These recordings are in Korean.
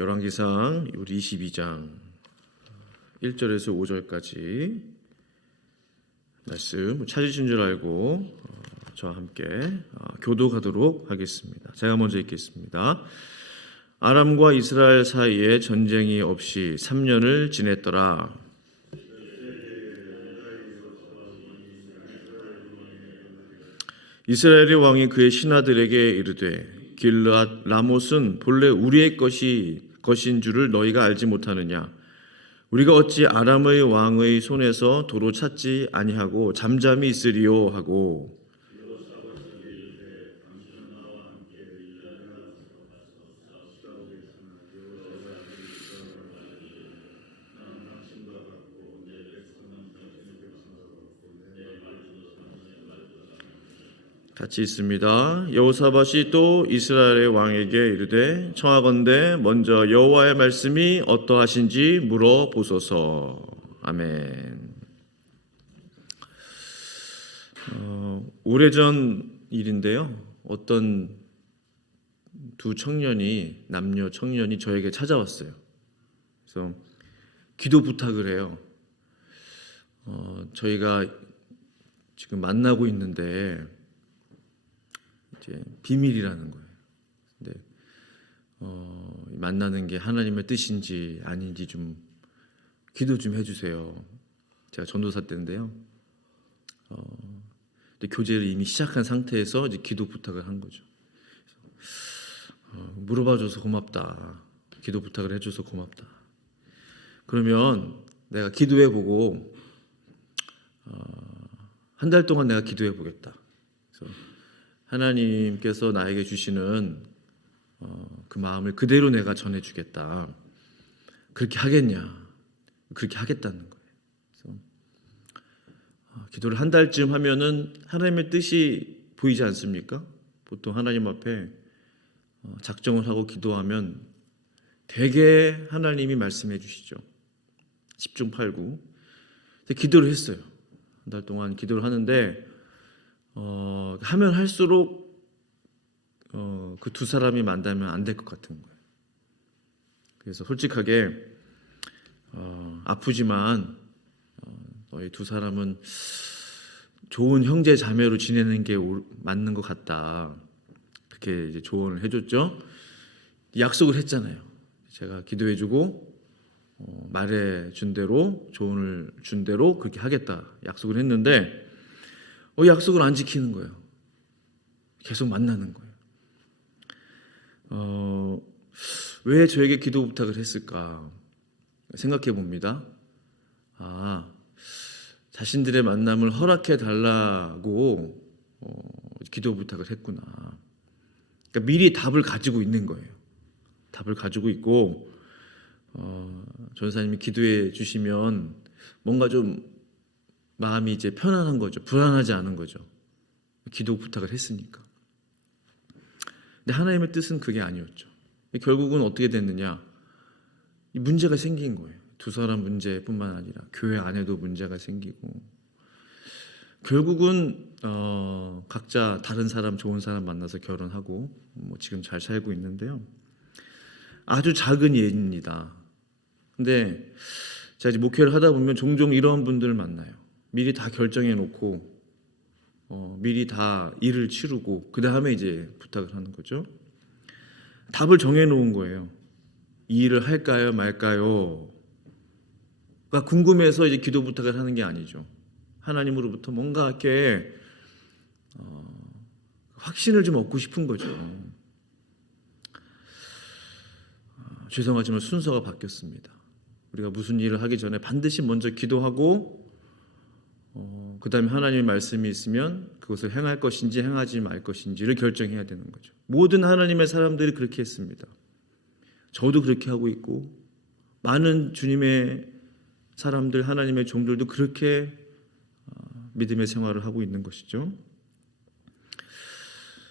열왕기상 우리 22장 1절에서 5절까지 말씀 찾으신 줄 알고 저와 함께 교독하도록 하겠습니다. 제가 먼저 읽겠습니다. 아람과 이스라엘 사이에 전쟁이 없이 3년을 지냈더라. 이스라엘의 왕이 그의 신하들에게 이르되 길르앗 라못은 본래 우리의 것인 줄을 너희가 알지 못하느냐? 우리가 어찌 아람의 왕의 손에서 도로 찾지 아니하고 잠잠히 있으리요 하고 같이 있습니다. 여호사밧이 또 이스라엘의 왕에게 이르되 청하건대 먼저 여호와의 말씀이 어떠하신지 물어보소서. 아멘. 오래전 일인데요. 어떤 두 청년이 남녀 청년이 저에게 찾아왔어요. 그래서 기도 부탁을 해요. 저희가 지금 만나고 있는데 이제 비밀이라는 거예요. 근데 만나는 게 하나님의 뜻인지 아닌지 좀 기도 좀 해주세요. 제가 전도사 때인데요. 근데 교제를 이미 시작한 상태에서 이제 기도 부탁을 한 거죠. 물어봐줘서 고맙다. 기도 부탁을 해줘서 고맙다. 그러면 내가 기도해보고 한 달 동안 내가 기도해보겠다. 그래서 하나님께서 나에게 주시는 그 마음을 그대로 내가 전해주겠다. 그렇게 하겠냐? 그렇게 하겠다는 거예요. 그래서 기도를 한 달쯤 하면은 하나님의 뜻이 보이지 않습니까? 보통 하나님 앞에 작정을 하고 기도하면 되게 하나님이 말씀해 주시죠. 10중 8구. 기도를 했어요. 한 달 동안 기도를 하는데 하면 할수록 그 두 사람이 만나면 안 될 것 같은 거예요. 그래서 솔직하게 아프지만 너희 두 사람은 좋은 형제 자매로 지내는 게 맞는 것 같다. 그렇게 이제 조언을 해줬죠. 약속을 했잖아요. 제가 기도해주고 말해준 대로 조언을 준 대로 그렇게 하겠다 약속을 했는데 약속을 안 지키는 거예요. 계속 만나는 거예요. 왜 저에게 기도 부탁을 했을까 생각해 봅니다. 자신들의 만남을 허락해 달라고 기도 부탁을 했구나. 그러니까 미리 답을 가지고 있는 거예요. 답을 가지고 있고 전사님이 기도해 주시면 뭔가 좀 마음이 이제 편안한 거죠. 불안하지 않은 거죠. 기도 부탁을 했으니까. 근데 하나님의 뜻은 그게 아니었죠. 결국은 어떻게 됐느냐? 문제가 생긴 거예요. 두 사람 문제뿐만 아니라 교회 안에도 문제가 생기고 결국은 각자 다른 사람, 좋은 사람 만나서 결혼하고 지금 잘 살고 있는데요. 아주 작은 예입니다. 근데 제가 이제 목회를 하다 보면 종종 이런 분들을 만나요. 미리 다 결정해 놓고 미리 다 일을 치르고 그 다음에 이제 부탁을 하는 거죠. 답을 정해 놓은 거예요. 이 일을 할까요 말까요? 가 궁금해서 이제 기도 부탁을 하는 게 아니죠. 하나님으로부터 뭔가 이렇게 확신을 좀 얻고 싶은 거죠. 죄송하지만 순서가 바뀌었습니다. 우리가 무슨 일을 하기 전에 반드시 먼저 기도하고 그 다음에 하나님의 말씀이 있으면 그것을 행할 것인지 행하지 말 것인지를 결정해야 되는 거죠. 모든 하나님의 사람들이 그렇게 했습니다. 저도 그렇게 하고 있고 많은 주님의 사람들, 하나님의 종들도 그렇게 믿음의 생활을 하고 있는 것이죠.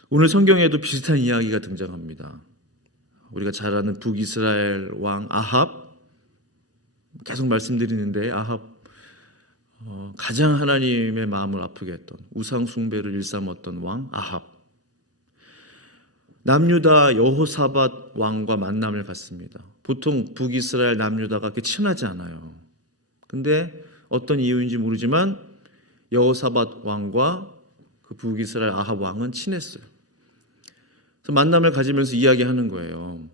오늘 성경에도 비슷한 이야기가 등장합니다. 우리가 잘 아는 북이스라엘 왕 아합, 계속 말씀드리는데 아합 가장 하나님의 마음을 아프게 했던 우상 숭배를 일삼았던 왕 아합. 남유다 여호사밧 왕과 만남을 갖습니다. 보통 북이스라엘 남유다가 그렇게 친하지 않아요. 근데 어떤 이유인지 모르지만 여호사밧 왕과 그 북이스라엘 아합 왕은 친했어요. 그래서 만남을 가지면서 이야기하는 거예요.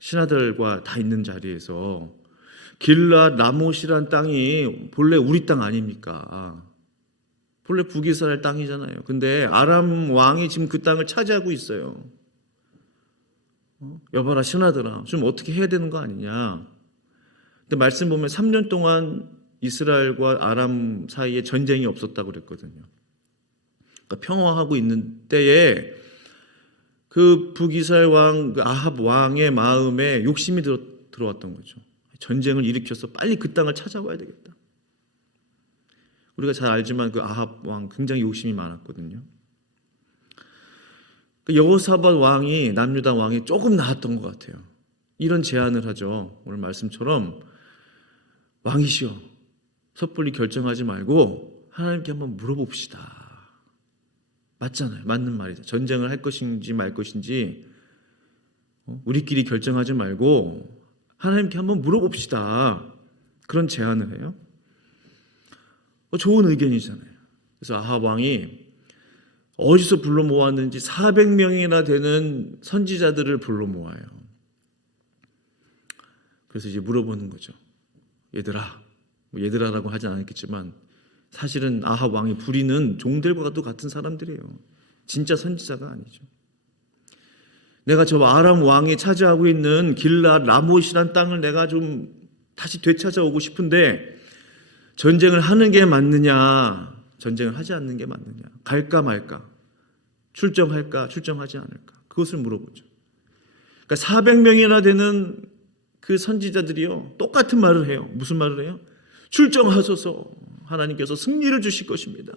신하들과 다 있는 자리에서 길랏 라못이란 땅이 본래 우리 땅 아닙니까? 본래 북이스라엘 땅이잖아요. 근데 아람 왕이 지금 그 땅을 차지하고 있어요. 여봐라 신하들아, 좀 어떻게 해야 되는 거 아니냐. 근데 말씀 보면 3년 동안 이스라엘과 아람 사이에 전쟁이 없었다고 그랬거든요. 그러니까 평화하고 있는 때에 그 북이스라엘 왕, 그 아합 왕의 마음에 욕심이 들어왔던 거죠. 전쟁을 일으켜서 빨리 그 땅을 찾아와야 되겠다. 우리가 잘 알지만 그 아합 왕 굉장히 욕심이 많았거든요. 그 여호사밧 왕이 남유다 왕이 조금 나았던 것 같아요. 이런 제안을 하죠. 오늘 말씀처럼 왕이시여 섣불리 결정하지 말고 하나님께 한번 물어봅시다. 맞잖아요. 맞는 말이죠. 전쟁을 할 것인지 말 것인지 우리끼리 결정하지 말고 하나님께 한번 물어봅시다. 그런 제안을 해요. 좋은 의견이잖아요. 그래서 아합 왕이 어디서 불러 모았는지 400명이나 되는 선지자들을 불러 모아요. 그래서 이제 물어보는 거죠. 얘들아, 얘들아라고 하지 않았겠지만 사실은 아합 왕이 부리는 종들과도 같은 사람들이에요. 진짜 선지자가 아니죠. 내가 저 아람 왕이 차지하고 있는 길랏 라못이란 땅을 내가 좀 다시 되찾아오고 싶은데 전쟁을 하는 게 맞느냐, 전쟁을 하지 않는 게 맞느냐, 갈까 말까, 출정할까, 출정하지 않을까, 그것을 물어보죠. 그러니까 400명이나 되는 그 선지자들이요 똑같은 말을 해요. 무슨 말을 해요? 출정하소서. 하나님께서 승리를 주실 것입니다.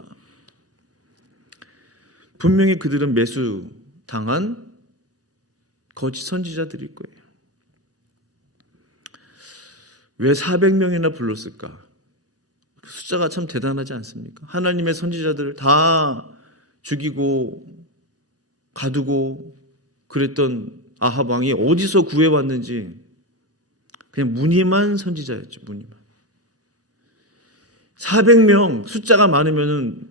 분명히 그들은 매수당한 거짓 선지자들일 거예요. 왜 400명이나 불렀을까? 숫자가 참 대단하지 않습니까? 하나님의 선지자들을 다 죽이고 가두고 그랬던 아합 왕이 어디서 구해왔는지 그냥 무늬만 선지자였죠. 무늬만. 400명 숫자가 많으면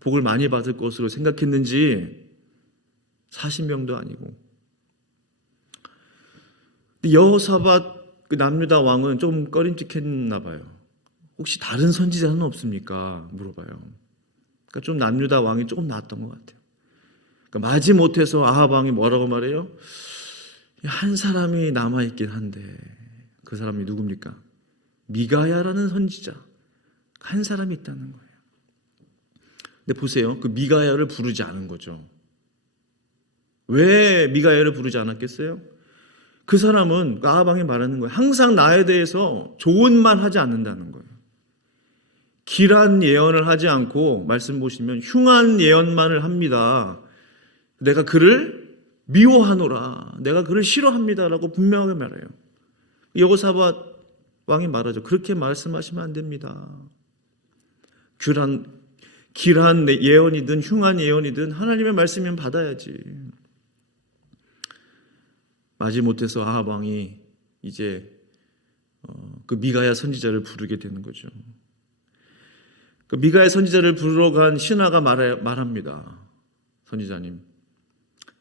복을 많이 받을 것으로 생각했는지 40명도 아니고. 여호사밧 그 남유다 왕은 좀 꺼림칙했나 봐요. 혹시 다른 선지자는 없습니까? 물어봐요. 그러니까 좀 남유다 왕이 조금 나았던 것 같아요. 그러니까 마지못해서 아합 왕이 뭐라고 말해요? 한 사람이 남아있긴 한데 그 사람이 누굽니까? 미가야라는 선지자 한 사람이 있다는 거예요. 근데 보세요. 그 미가야를 부르지 않은 거죠. 왜 미가야를 부르지 않았겠어요? 그 사람은 아합 왕이 말하는 거예요. 항상 나에 대해서 좋은 말 하지 않는다는 거예요. 길한 예언을 하지 않고 말씀 보시면 흉한 예언만을 합니다. 내가 그를 미워하노라. 내가 그를 싫어합니다라고 분명하게 말해요. 여호사밧 왕이 말하죠. 그렇게 말씀하시면 안 됩니다. 길한 예언이든 흉한 예언이든 하나님의 말씀이면 받아야지. 마지못해서 아합 왕이 이제 그 미가야 선지자를 부르게 되는 거죠. 그 미가야 선지자를 부르러 간 신하가 말합니다. 선지자님,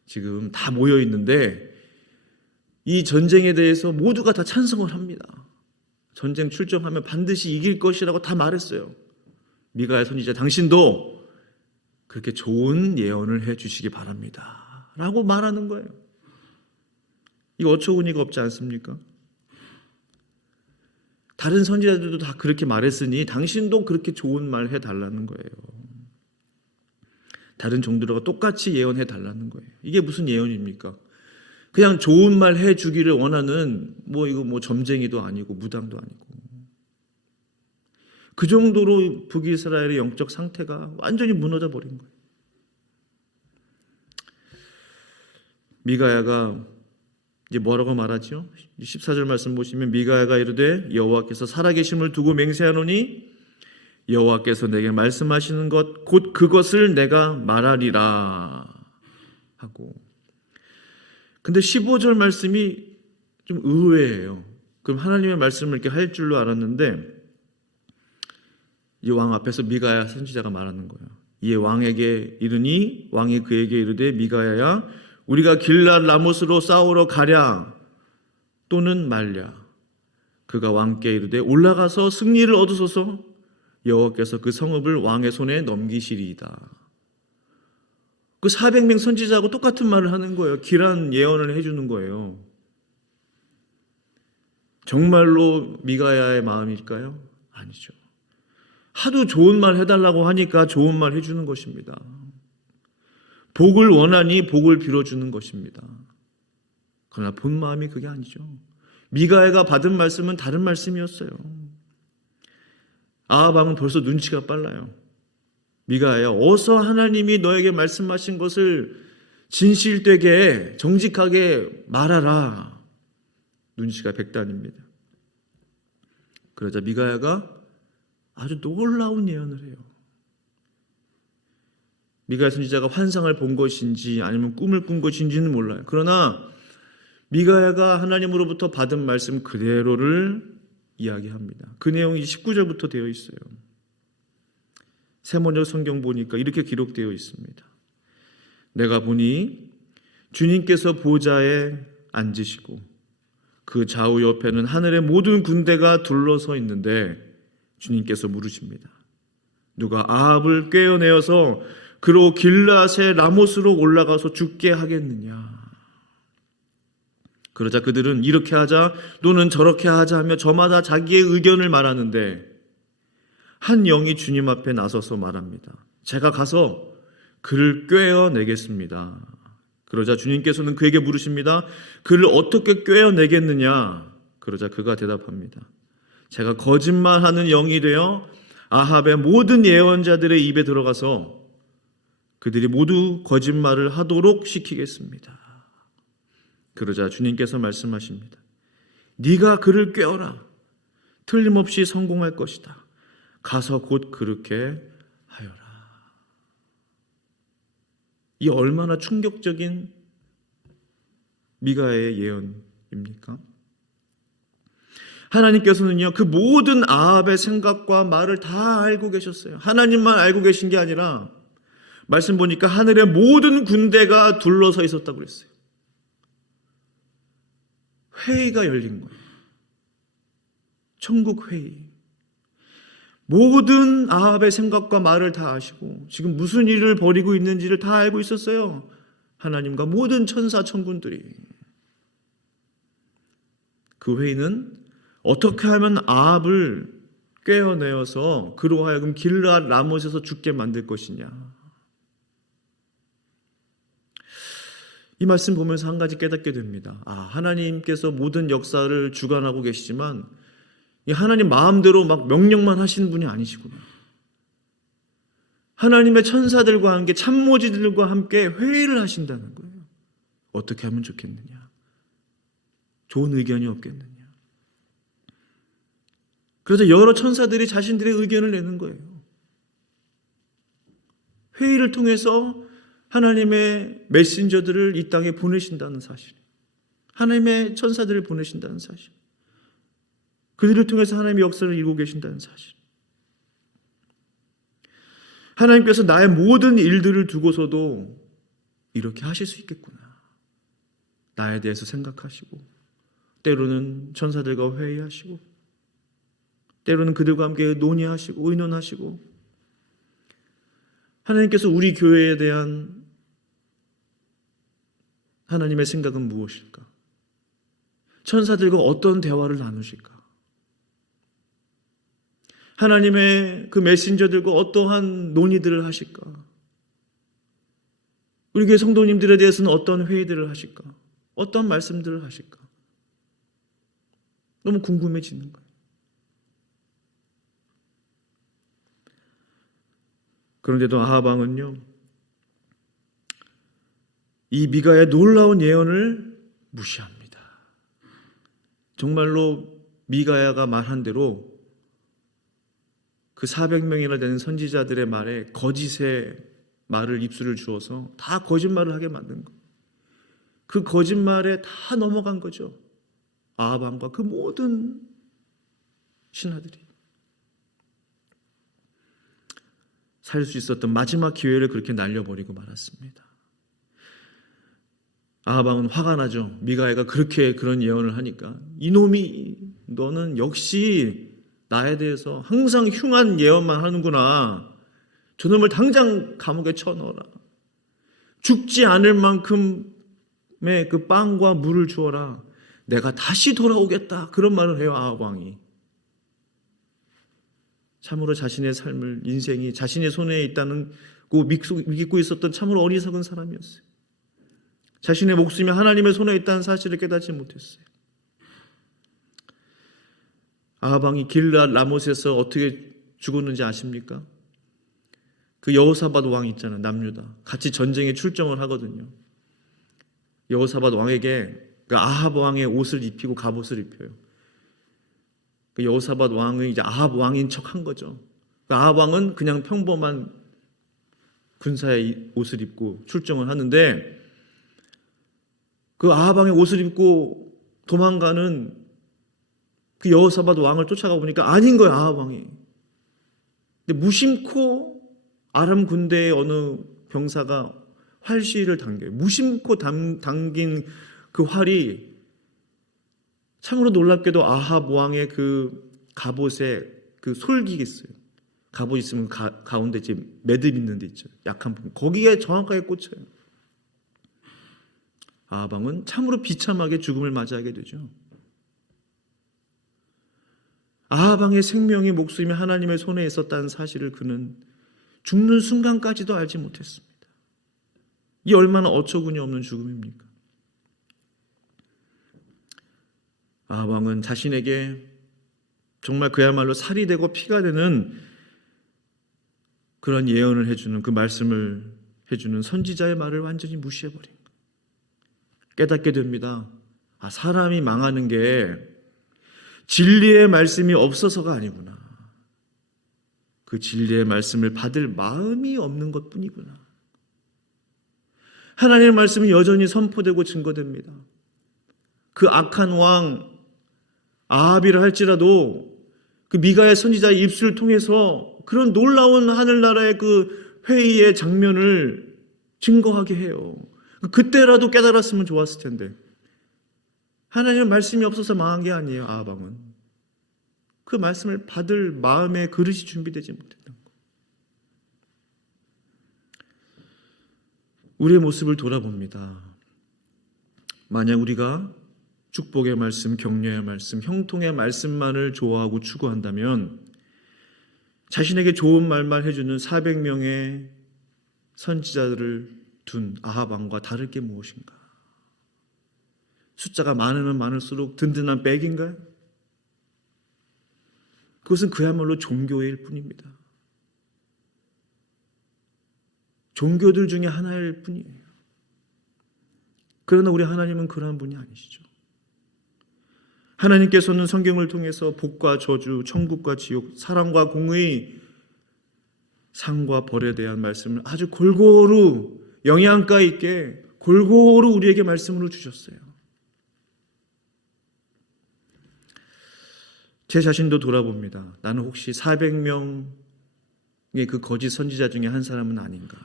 지금 다 모여 있는데 이 전쟁에 대해서 모두가 다 찬성을 합니다. 전쟁 출정하면 반드시 이길 것이라고 다 말했어요. 미가야 선지자, 당신도 그렇게 좋은 예언을 해 주시기 바랍니다. 라고 말하는 거예요. 이거 어처구니가 없지 않습니까? 다른 선지자들도 다 그렇게 말했으니 당신도 그렇게 좋은 말 해달라는 거예요. 다른 종들과 똑같이 예언해 달라는 거예요. 이게 무슨 예언입니까? 그냥 좋은 말 해주기를 원하는 이거 점쟁이도 아니고 무당도 아니고 그 정도로 북이스라엘의 영적 상태가 완전히 무너져 버린 거예요. 미가야가 이제 뭐라고 말하죠? 14절 말씀 보시면 미가야가 이르되 여호와께서 살아계심을 두고 맹세하노니 여호와께서 내게 말씀하시는 것 곧 그것을 내가 말하리라. 하고. 근데 15절 말씀이 좀 의외예요. 그럼 하나님의 말씀을 이렇게 할 줄로 알았는데 이 왕 앞에서 미가야 선지자가 말하는 거예요. 이에 왕에게 이르니 왕이 그에게 이르되 미가야야 우리가 길랏 라못으로 싸우러 가랴 또는 말랴. 그가 왕께 이르되 올라가서 승리를 얻으소서. 여호와께서 그 성읍을 왕의 손에 넘기시리이다. 그 400명 선지자하고 똑같은 말을 하는 거예요. 길한 예언을 해주는 거예요. 정말로 미가야의 마음일까요? 아니죠. 하도 좋은 말 해달라고 하니까 좋은 말 해주는 것입니다. 복을 원하니 복을 빌어주는 것입니다. 그러나 본 마음이 그게 아니죠. 미가야가 받은 말씀은 다른 말씀이었어요. 아합 왕은 벌써 눈치가 빨라요. 미가야야 어서 하나님이 너에게 말씀하신 것을 진실되게 정직하게 말하라. 눈치가 백단입니다. 그러자 미가야가 아주 놀라운 예언을 해요. 미가야 선지자가 환상을 본 것인지 아니면 꿈을 꾼 것인지는 몰라요. 그러나 미가야가 하나님으로부터 받은 말씀 그대로를 이야기합니다. 그 내용이 19절부터 되어 있어요. 세번역 성경 보니까 이렇게 기록되어 있습니다. 내가 보니 주님께서 보좌에 앉으시고 그 좌우 옆에는 하늘의 모든 군대가 둘러서 있는데 주님께서 물으십니다. 누가 아합을 꿰어내어서 그로 길랏의 라못으로 올라가서 죽게 하겠느냐. 그러자 그들은 이렇게 하자 또는 저렇게 하자 하며 저마다 자기의 의견을 말하는데 한 영이 주님 앞에 나서서 말합니다. 제가 가서 그를 꿰어내겠습니다. 그러자 주님께서는 그에게 물으십니다. 그를 어떻게 꿰어내겠느냐? 그러자 그가 대답합니다. 제가 거짓말하는 영이 되어 아합의 모든 예언자들의 입에 들어가서 그들이 모두 거짓말을 하도록 시키겠습니다. 그러자 주님께서 말씀하십니다. 네가 그를 꿰어라. 틀림없이 성공할 것이다. 가서 곧 그렇게 하여라. 이 얼마나 충격적인 미가의 예언입니까? 하나님께서는요, 그 모든 아합의 생각과 말을 다 알고 계셨어요. 하나님만 알고 계신 게 아니라 말씀 보니까 하늘의 모든 군대가 둘러서 있었다고 그랬어요. 회의가 열린 거예요. 천국 회의. 모든 아합의 생각과 말을 다 아시고 지금 무슨 일을 벌이고 있는지를 다 알고 있었어요. 하나님과 모든 천사 천군들이. 그 회의는 어떻게 하면 아합을 꿰어내어서 그로 하여금 길랏 라못에서 죽게 만들 것이냐. 이 말씀 보면서 한 가지 깨닫게 됩니다. 하나님께서 모든 역사를 주관하고 계시지만 하나님 마음대로 막 명령만 하시는 분이 아니시구나. 하나님의 천사들과 함께 참모지들과 함께 회의를 하신다는 거예요. 어떻게 하면 좋겠느냐. 좋은 의견이 없겠느냐. 그래서 여러 천사들이 자신들의 의견을 내는 거예요. 회의를 통해서 하나님의 메신저들을 이 땅에 보내신다는 사실. 하나님의 천사들을 보내신다는 사실. 그들을 통해서 하나님의 역사를 이루고 계신다는 사실. 하나님께서 나의 모든 일들을 두고서도 이렇게 하실 수 있겠구나. 나에 대해서 생각하시고 때로는 천사들과 회의하시고 때로는 그들과 함께 논의하시고 의논하시고 하나님께서 우리 교회에 대한 하나님의 생각은 무엇일까? 천사들과 어떤 대화를 나누실까? 하나님의 그 메신저들과 어떠한 논의들을 하실까? 우리 교회 성도님들에 대해서는 어떤 회의들을 하실까? 어떤 말씀들을 하실까? 너무 궁금해지는 거예요. 그런데도 아합 왕은요, 이 미가의 놀라운 예언을 무시합니다. 정말로 미가야가 말한 대로 그 400명이나 되는 선지자들의 말에 거짓의 말을 입술을 주어서 다 거짓말을 하게 만든 거. 그 거짓말에 다 넘어간 거죠. 아합 왕과 그 모든 신하들이. 살 수 있었던 마지막 기회를 그렇게 날려버리고 말았습니다. 아합 왕은 화가 나죠. 미가야가 그렇게 그런 예언을 하니까 이놈이 너는 역시 나에 대해서 항상 흉한 예언만 하는구나. 저놈을 당장 감옥에 쳐넣어라. 죽지 않을 만큼의 그 빵과 물을 주어라. 내가 다시 돌아오겠다. 그런 말을 해요, 아합 왕이. 참으로 자신의 삶을, 인생이 자신의 손에 있다는 거 믿고 있었던 참으로 어리석은 사람이었어요. 자신의 목숨이 하나님의 손에 있다는 사실을 깨닫지 못했어요. 아합 왕이 길르앗 라못에서 어떻게 죽었는지 아십니까? 그 여호사밧 왕 있잖아요. 남유다. 같이 전쟁에 출정을 하거든요. 여호사밧 왕에게 그 아합 왕의 옷을 입히고 갑옷을 입혀요. 그 여호사밧 왕은 이제 아합 왕인 척 한 거죠. 그 아합 왕은 그냥 평범한 군사의 옷을 입고 출정을 하는데 그 아합 왕의 옷을 입고 도망가는 그 여호사밧 왕을 쫓아가 보니까 아닌 거예요, 아합 왕이. 근데 무심코 아람 군대의 어느 병사가 활시위를 당겨요. 무심코 당긴 그 활이 참으로 놀랍게도 아합 왕의 그 갑옷에 그 솔깃이 있어요. 갑옷 있으면 가운데 지금 매듭 있는 데 있죠. 약한 부분. 거기에 정확하게 꽂혀요. 아합 왕은 참으로 비참하게 죽음을 맞이하게 되죠. 아합 왕의 생명이 목숨이 하나님의 손에 있었다는 사실을 그는 죽는 순간까지도 알지 못했습니다. 이 얼마나 어처구니 없는 죽음입니까? 아합 왕은 자신에게 정말 그야말로 살이 되고 피가 되는 그런 예언을 해주는, 그 말씀을 해주는 선지자의 말을 완전히 무시해버린 거예요. 깨닫게 됩니다. 사람이 망하는 게 진리의 말씀이 없어서가 아니구나. 그 진리의 말씀을 받을 마음이 없는 것뿐이구나. 하나님의 말씀이 여전히 선포되고 증거됩니다. 그 악한 왕 아합이라 할지라도 그 미가의 선지자의 입술을 통해서 그런 놀라운 하늘나라의 그 회의의 장면을 증거하게 해요. 그때라도 깨달았으면 좋았을 텐데 하나님의 말씀이 없어서 망한 게 아니에요. 아합 왕은 그 말씀을 받을 마음의 그릇이 준비되지 못했던 거예요. 우리의 모습을 돌아봅니다. 만약 우리가 축복의 말씀, 격려의 말씀, 형통의 말씀만을 좋아하고 추구한다면 자신에게 좋은 말만 해주는 400명의 선지자들을 둔 아합 왕과 다를 게 무엇인가? 숫자가 많으면 많을수록 든든한 백인가요? 그것은 그야말로 종교일 뿐입니다. 종교들 중에 하나일 뿐이에요. 그러나 우리 하나님은 그러한 분이 아니시죠. 하나님께서는 성경을 통해서 복과 저주, 천국과 지옥, 사랑과 공의, 상과 벌에 대한 말씀을 아주 골고루 영양가 있게 골고루 우리에게 말씀으로 주셨어요. 제 자신도 돌아봅니다. 나는 혹시 400명의 그 거짓 선지자 중에 한 사람은 아닌가?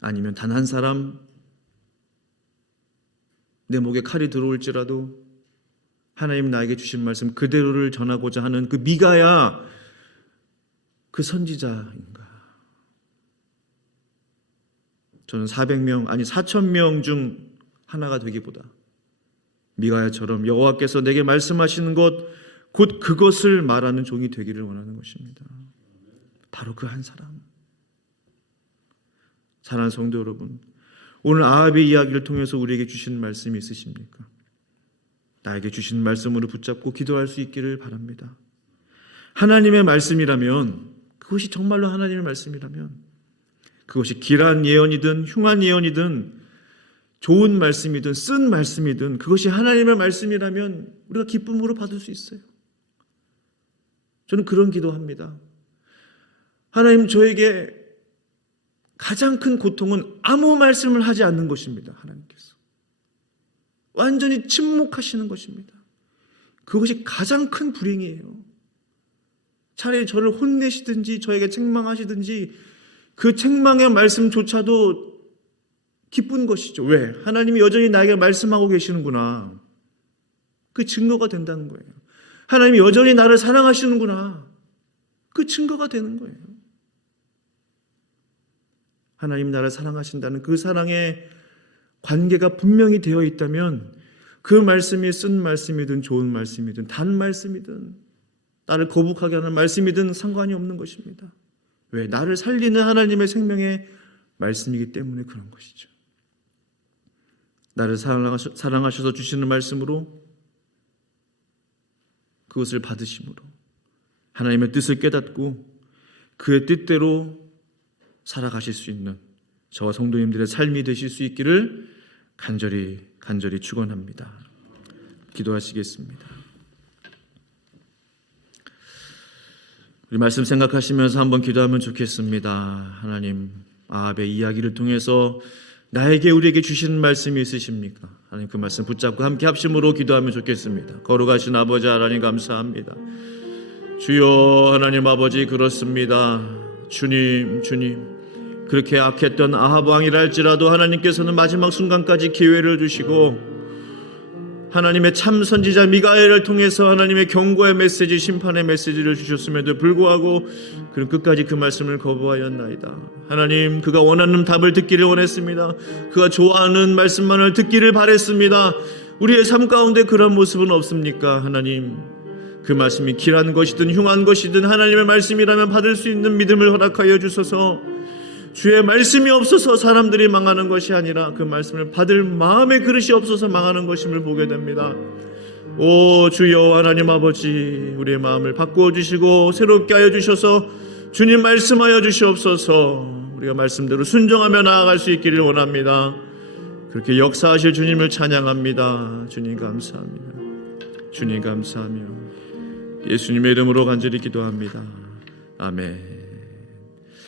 아니면 단 한 사람 내 목에 칼이 들어올지라도 하나님 나에게 주신 말씀 그대로를 전하고자 하는 그 미가야 그 선지자인가? 저는 400명 아니 4,000명 중 하나가 되기보다 미가야처럼 여호와께서 내게 말씀하시는 것 곧 그것을 말하는 종이 되기를 원하는 것입니다. 바로 그 한 사람. 사랑하는 성도 여러분, 오늘 아합의 이야기를 통해서 우리에게 주신 말씀이 있으십니까? 나에게 주신 말씀으로 붙잡고 기도할 수 있기를 바랍니다. 하나님의 말씀이라면, 그것이 정말로 하나님의 말씀이라면, 그것이 길한 예언이든 흉한 예언이든 좋은 말씀이든 쓴 말씀이든 그것이 하나님의 말씀이라면 우리가 기쁨으로 받을 수 있어요. 저는 그런 기도합니다. 하나님, 저에게 가장 큰 고통은 아무 말씀을 하지 않는 것입니다. 하나님께서 완전히 침묵하시는 것입니다. 그것이 가장 큰 불행이에요. 차라리 저를 혼내시든지 저에게 책망하시든지 그 책망의 말씀조차도 기쁜 것이죠. 왜? 하나님이 여전히 나에게 말씀하고 계시는구나. 그 증거가 된다는 거예요. 하나님이 여전히 나를 사랑하시는구나. 그 증거가 되는 거예요. 하나님 나를 사랑하신다는 그 사랑의 관계가 분명히 되어 있다면 그 말씀이 쓴 말씀이든 좋은 말씀이든 단 말씀이든 나를 거북하게 하는 말씀이든 상관이 없는 것입니다. 왜? 나를 살리는 하나님의 생명의 말씀이기 때문에 그런 것이죠. 나를 사랑하셔서 주시는 말씀으로 그것을 받으심으로 하나님의 뜻을 깨닫고 그의 뜻대로 살아가실 수 있는 저와 성도님들의 삶이 되실 수 있기를 간절히 축원합니다. 기도하시겠습니다. 우리 말씀 생각하시면서 한번 기도하면 좋겠습니다. 하나님, 아합의 이야기를 통해서 나에게 우리에게 주시는 말씀이 있으십니까? 하나님, 그 말씀 붙잡고 함께 합심으로 기도하면 좋겠습니다. 거룩하신 아버지 하나님 감사합니다. 주여 하나님 아버지, 그렇습니다. 주님 그렇게 악했던 아합 왕이라 할지라도 하나님께서는 마지막 순간까지 기회를 주시고 하나님의 참 선지자 미가엘을 통해서 하나님의 경고의 메시지, 심판의 메시지를 주셨음에도 불구하고 그는 끝까지 그 말씀을 거부하였나이다. 하나님, 그가 원하는 답을 듣기를 원했습니다. 그가 좋아하는 말씀만을 듣기를 바랬습니다. 우리의 삶 가운데 그런 모습은 없습니까? 하나님, 그 말씀이 길한 것이든 흉한 것이든 하나님의 말씀이라면 받을 수 있는 믿음을 허락하여 주소서. 주의 말씀이 없어서 사람들이 망하는 것이 아니라 그 말씀을 받을 마음의 그릇이 없어서 망하는 것임을 보게 됩니다. 오 주여 하나님 아버지, 우리의 마음을 바꾸어 주시고 새롭게 하여 주셔서 주님 말씀하여 주시옵소서. 우리가 말씀대로 순종하며 나아갈 수 있기를 원합니다. 그렇게 역사하실 주님을 찬양합니다. 주님 감사합니다. 주님 감사하며 예수님의 이름으로 간절히 기도합니다. 아멘.